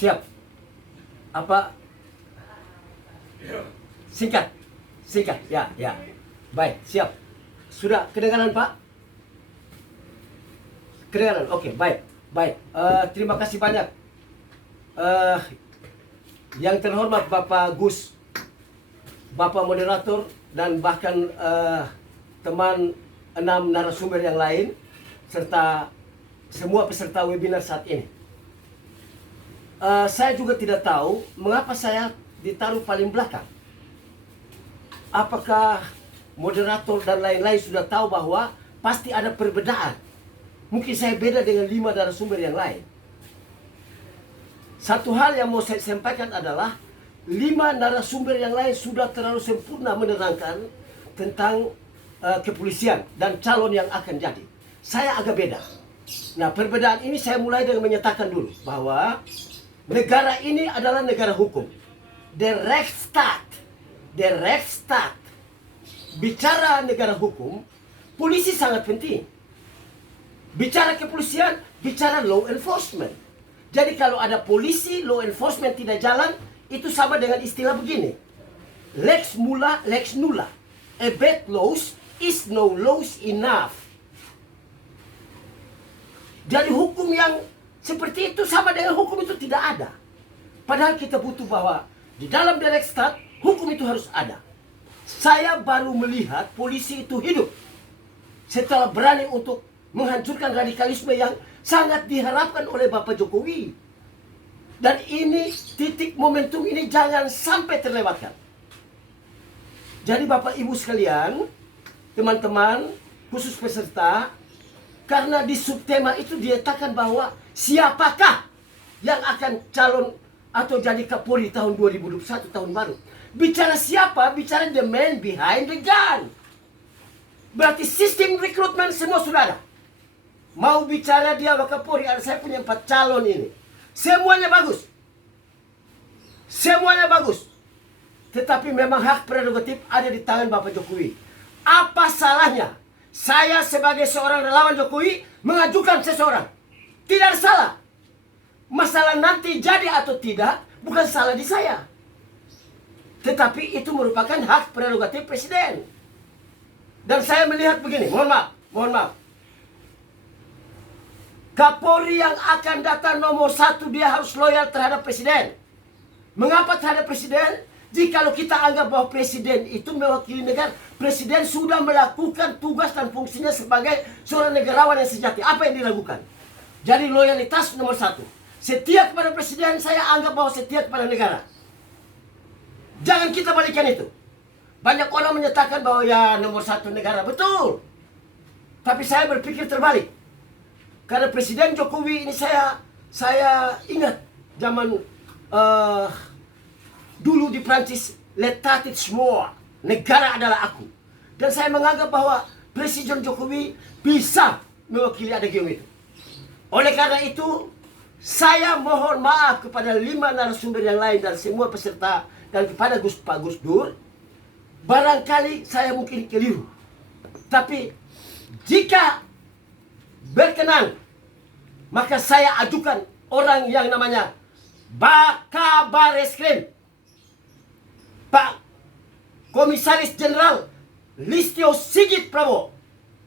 Siap. Apa? Singkat. Singkat. Ya, ya. Baik, siap. Sudah kedengaran, Pak? Kedengaran. Oke, baik. Baik. Terima kasih banyak. Yang terhormat Bapak Gus, Bapak moderator, dan bahkan teman 6 narasumber yang lain, serta semua peserta webinar saat ini. Saya juga tidak tahu mengapa saya ditaruh paling belakang. Apakah moderator dan lain-lain sudah tahu bahwa pasti ada perbedaan? Mungkin saya beda dengan 5 narasumber yang lain. Satu hal yang mau saya sampaikan adalah 5 narasumber yang lain sudah terlalu sempurna menerangkan tentang kepolisian dan calon yang akan jadi. Saya agak beda. Nah, perbedaan ini saya mulai dengan menyatakan dulu bahwa negara ini adalah negara hukum. The Rechtsstaat. The Rechtsstaat. Bicara negara hukum, polisi sangat penting. Bicara kepolisian, bicara law enforcement. Jadi kalau ada polisi, law enforcement tidak jalan, itu sama dengan istilah begini. Lex mula, lex nulla. A bad laws is no laws enough. Jadi hukum yang seperti itu sama dengan hukum itu tidak ada. Padahal kita butuh bahwa di dalam Rechtsstaat hukum itu harus ada. Saya baru melihat polisi itu hidup setelah berani untuk menghancurkan radikalisme yang sangat diharapkan oleh Bapak Jokowi. Dan ini titik momentum ini jangan sampai terlewatkan. Jadi Bapak Ibu sekalian, teman-teman, khusus peserta, karena di subtema itu dinyatakan bahwa siapakah yang akan calon atau jadi Kapolri tahun 2021, tahun baru. Bicara siapa? Bicara the man behind the gun. Berarti sistem rekrutmen semua sudah ada. Mau bicara dia Kapolri, saya punya 4 calon ini. Semuanya bagus. Semuanya bagus. Tetapi memang hak prerogatif ada di tangan Bapak Jokowi. Apa salahnya saya sebagai seorang relawan Jokowi mengajukan seseorang? Tidak ada salah. Masalah nanti jadi atau tidak bukan salah di saya. Tetapi itu merupakan hak prerogatif presiden. Dan saya melihat begini, mohon maaf. Kapolri yang akan datang nomor 1 dia harus loyal terhadap presiden. Mengapa terhadap presiden? Jikalau kita anggap bahwa presiden itu mewakili negara, presiden sudah melakukan tugas dan fungsinya sebagai seorang negarawan yang sejati. Apa yang dilakukan? Jadi loyalitas nomor 1. Setia kepada presiden, saya anggap bahwa setia kepada negara. Jangan kita balikan itu. Banyak orang menyatakan bahwa ya nomor 1 negara. Betul. Tapi saya berpikir terbalik. Karena Presiden Jokowi ini saya ingat zaman dulu di Prancis, l'état est moi, negara adalah aku. Dan saya menganggap bahwa Presiden Jokowi bisa mewakili ADGM itu. Oleh karena itu, saya mohon maaf kepada 5 narasumber yang lain dan semua peserta dan kepada Pak Gus Dur. Barangkali saya mungkin keliru. Tapi jika berkenan, maka saya ajukan orang yang namanya Kabareskrim, Pak Komisaris Jenderal Listio Sigit Prabowo.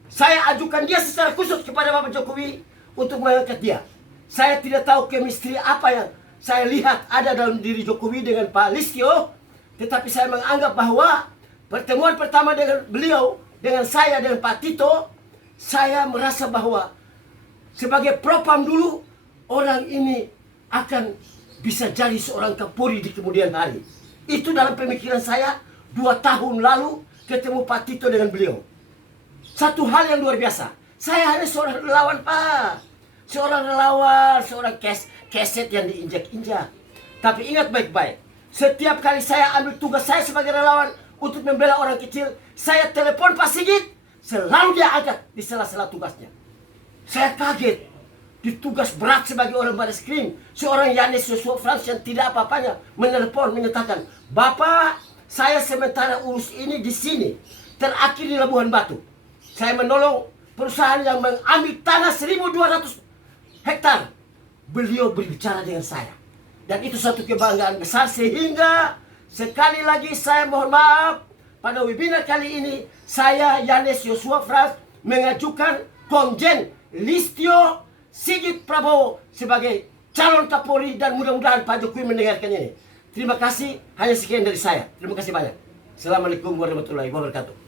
Saya ajukan dia secara khusus kepada Bapak Jokowi untuk mengangkat dia. Saya tidak tahu chemistry apa yang saya lihat ada dalam diri Jokowi dengan Pak Listio, tetapi saya menganggap bahwa pertemuan pertama dengan beliau, dengan saya, dengan Pak Tito, saya merasa bahwa sebagai propam dulu, orang ini akan bisa jadi seorang Kapolri di kemudian hari. Itu dalam pemikiran saya 2 tahun lalu ketemu Pak Tito dengan beliau. Satu hal yang luar biasa. Saya hanya seorang relawan, Pak. Seorang relawan, seorang keset yang diinjak-injak. Tapi ingat baik-baik. Setiap kali saya ambil tugas saya sebagai relawan untuk membela orang kecil, saya telepon Pak Sigit, selalu dia angkat di sela-sela tugasnya. Saya kaget. Di tugas berat sebagai orang Bareskrim, seorang Yanis Yosua Frans yang tidak apa-apanya menelepon menyatakan, Bapak, saya sementara urus ini di sini, terakhir di Labuhan Batu. Saya menolong perusahaan yang mengambil tanah 1.200 hektar. Beliau berbicara dengan saya. Dan itu satu kebanggaan besar, sehingga sekali lagi saya mohon maaf, pada webinar kali ini saya Yanes Yosua Frans mengajukan Komjen Listio Sigit Prabowo sebagai calon Kapolri, dan mudah-mudahan Pak Jokowi mendengarkan ini. Terima kasih, hanya sekian dari saya. Terima kasih banyak. Assalamualaikum warahmatullahi wabarakatuh.